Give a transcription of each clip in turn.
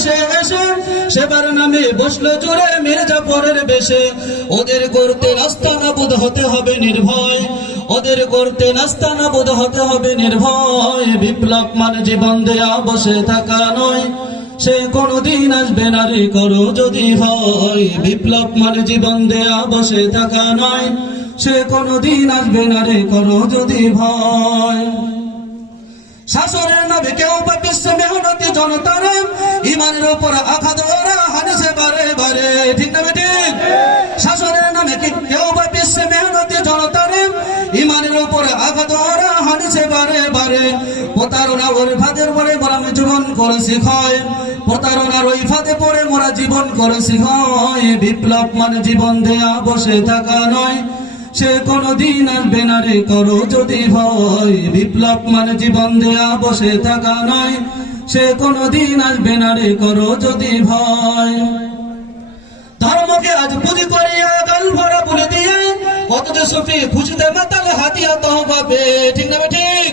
দেশে এসে সেবার নামে বসলো জোরে মির্জাফরের বেশে। ওদের করতে নাস্তানাবুদ হতে হবে নির্ভয়, ওদের করতে নাস্তানাবুদ হতে হবে নির্ভয়। বিপ্লব মানে জীবন দেয়া বসে থাকা নয়, সে কোনদিন আসবে না রে করো যদি ভয়। বিপ্লব মানে জীবন দেয়া বসে থাকা নয়, সে কোনদিন আসবে না রে করো যদি ভয়। শাসনের নামে কেউ বা বিশ্ব মেহনতি জনতারা ইমানের উপর আঘাত ওরা হানিছে বারে বারে, ঠিক না ঠিক? শাসনের নামে কেউ বা বিশ্ব মেহনতি জনতারা ইমানের উপর আঘাত ওরা হানিছে বারে বারে। প্রতারণা ওর ফাঁদের পরে মোরা জীবন করেছি ক্ষয়, প্রতারণার ওই ফাঁদে পড়ে মোরা জীবন করেছি ক্ষয়। বিপ্লব মানে জীবন দেয়া বসে থাকা নয়, সে কোনদিন আসবে না রে করো যদি ভয়। বিপ্লব মানে জীবন দেয়া বসে থাকা নয়, সে কোনদিন আসবে না রে করো যদি ভয়। ধর্মকে আজ পুঁজি করিয়া গাল ভরা বলে দিয়ে কত যে সুফি খুঁজতে মাতাল হাতিয়া তহবাবে, ঠিক না ঠিক?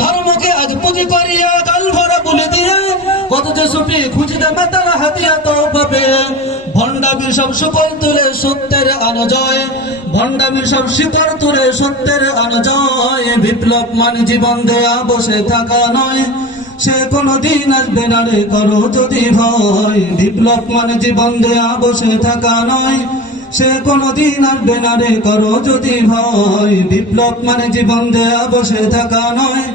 ধর্মকে আজ পুঁজি করিয়া গাল ভরা বলে দিয়ে কত যে সুফি খুঁজতে মাতাল হাতিয়া তহবাবে। ভণ্ডামির সব শিকড় তুলে সত্যের আনো জয়, ভণ্ডামির সব শিকড় তুলে সত্যের আনো জয়। বিপ্লব মানে জীবন দেয়া বসে থাকা নয়, সে কোনদিন আসবে না রে করো যদি ভয়। বিপ্লব মানে জীবন দেয়া বসে থাকা নয়, সে কোনদিন আসবে না রে করো যদি ভয়। বিপ্লব মানে জীবন দেয়া বসে থাকা নয়।